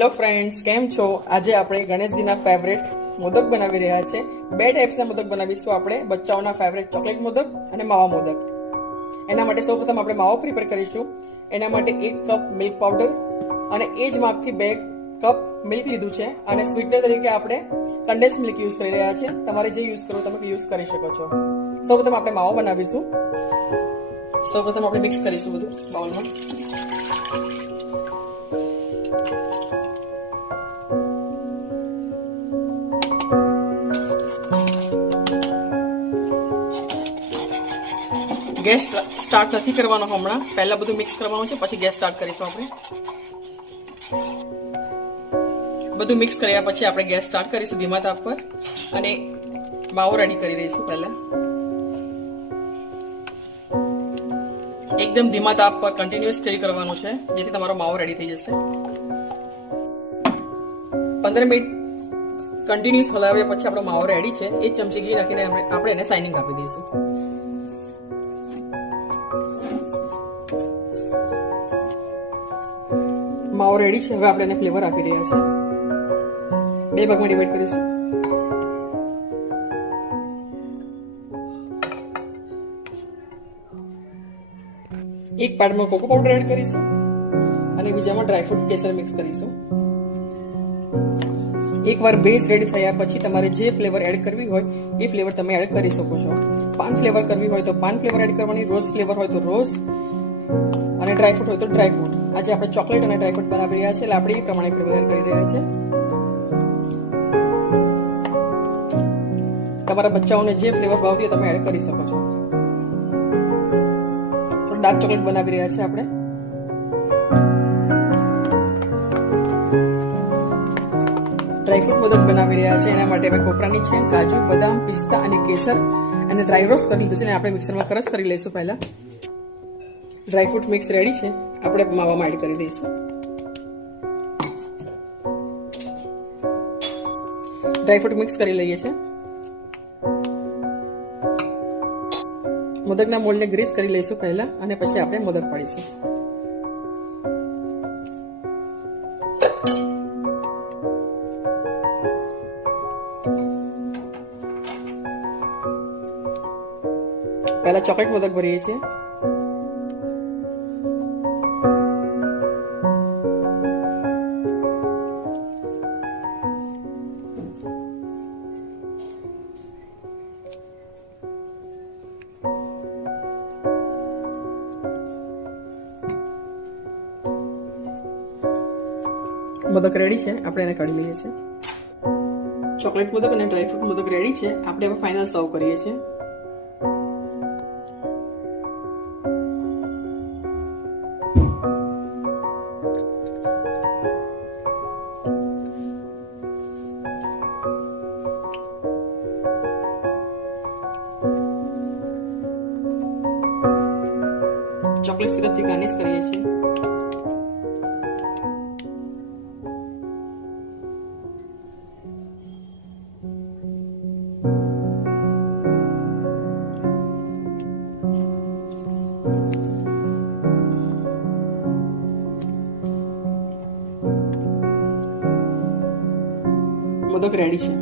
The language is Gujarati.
હેલો ફ્રેન્ડ્સ, કેમ છો? આજે આપણે ગણેશજીના ફેવરેટ મોદક બનાવી રહ્યા છે. બે ટાઈપ્સના મોદક બનાવીશું આપણે, બચ્ચાઓના ફેવરેટ ચોકલેટ મોદક અને માવા મોદક. એના માટે સૌપ્રથમ આપણે માવો પ્રિપેર કરીશું. એના માટે 1 કપ મિલ્ક પાવડર અને એ જ માપથી 2 કપ મિલ્ક લીધું છે અને સ્વીટનર તરીકે આપણે કન્ડેન્સ મિલ્ક યુઝ કરી રહ્યા છે. તમારે જે યુઝ કરવું તમે યુઝ કરી શકો છો. સૌપ્રથમ આપણે માવો બનાવીશું. સૌપ્રથમ આપણે મિક્સ કરીશું બધું બાઉલમાં. ગેસ સ્ટાર્ટ નથી કરવાનો હમણાં, પહેલા બધું મિક્સ કરવાનું છે, પછી ગેસ સ્ટાર્ટ કરીશું આપણે. બધું મિક્સ કર્યા પછી આપણે ગેસ સ્ટાર્ટ કરીશું ધીમા તાપ પર અને માવો રેડી કરી દઈશું. પહેલા એકદમ ધીમા તાપ પર કન્ટિન્યુઅસ સ્ટીર કરવાનું છે, જેથી તમારો માવો રેડી થઈ જશે. 15 મિનિટ કન્ટિન્યુઅસ હલાવ્યા પછી આપણો માવો રેડી છે. એક ચમચી ઘી નાખીને આપણે એને સાઇનિંગ આપી દઈશું. માવો રેડી છે. હવે આપણે એને ફ્લેવર આપી રહ્યા છે. 2 ભાગમાં ડિવાઈડ કરીશું. એક પાર્ટમાં કોકો પાવડર એડ કરીશું અને બીજામાં ડ્રાયફ્રૂટ કેસર મિક્સ કરીશું. એકવાર બેઝ રેડી થયા પછી તમારે જે ફ્લેવર એડ કરવી હોય એ ફ્લેવર તમે એડ કરી શકો છો. પાન ફ્લેવર કરવી હોય તો પાન ફ્લેવર એડ કરવાની, રોઝ ફ્લેવર હોય તો રોઝ અને ડ્રાયફ્રૂટ હોય તો ડ્રાયફ્રૂટ. આજે આપણે ચોકલેટ અને ડ્રાયફ્રૂટ બનાવી રહ્યા છે, એટલે આપણે એ પ્રમાણે પ્રિપેર કરી રહ્યા છે. તમારા બચ્ચાઓને જે ફ્લેવર ભાવતી હોય તમે એડ કરી શકો છો. તો ડાર્ક ચોકલેટ બનાવી રહ્યા છે આપણે. ડ્રાયફ્રૂટ મોદક બનાવી રહ્યા છે. એના માટે અમે કોપરાની છે, કાજુ, બદામ, પિસ્તા અને કેસર અને ડ્રાય રોસ્ટ કરી લીધું છે અને આપણે મિક્સરમાં ક્રશ કરી લઈશું. પહેલા ડ્રાયફ્રૂટ મિક્સ રેડી છે, આપણે માવામાં એડ કરી દઈશું. ડ્રાયફ્રૂટ મિક્સ કરી લઈએ છીએ. મોદકના મોલ્ડને ગ્રીસ કરી લઈશું પહેલા અને પછી આપણે મોદક પાડીશું. પહેલા ચોકલેટ મોદક ભરીએ છીએ. મોદક રેડી છે, આપણે એને કાઢી લઈએ છીએ. ચોકલેટ મોદક અને ડ્રાયફ્રૂટ મોદક રેડી છે, આપણે હવે ફાઇનલ સર્વ કરીએ છીએ. ચોકલેટ સિરપથી ગાર્નિશ કરીએ છીએ. મોદક રેડી છે.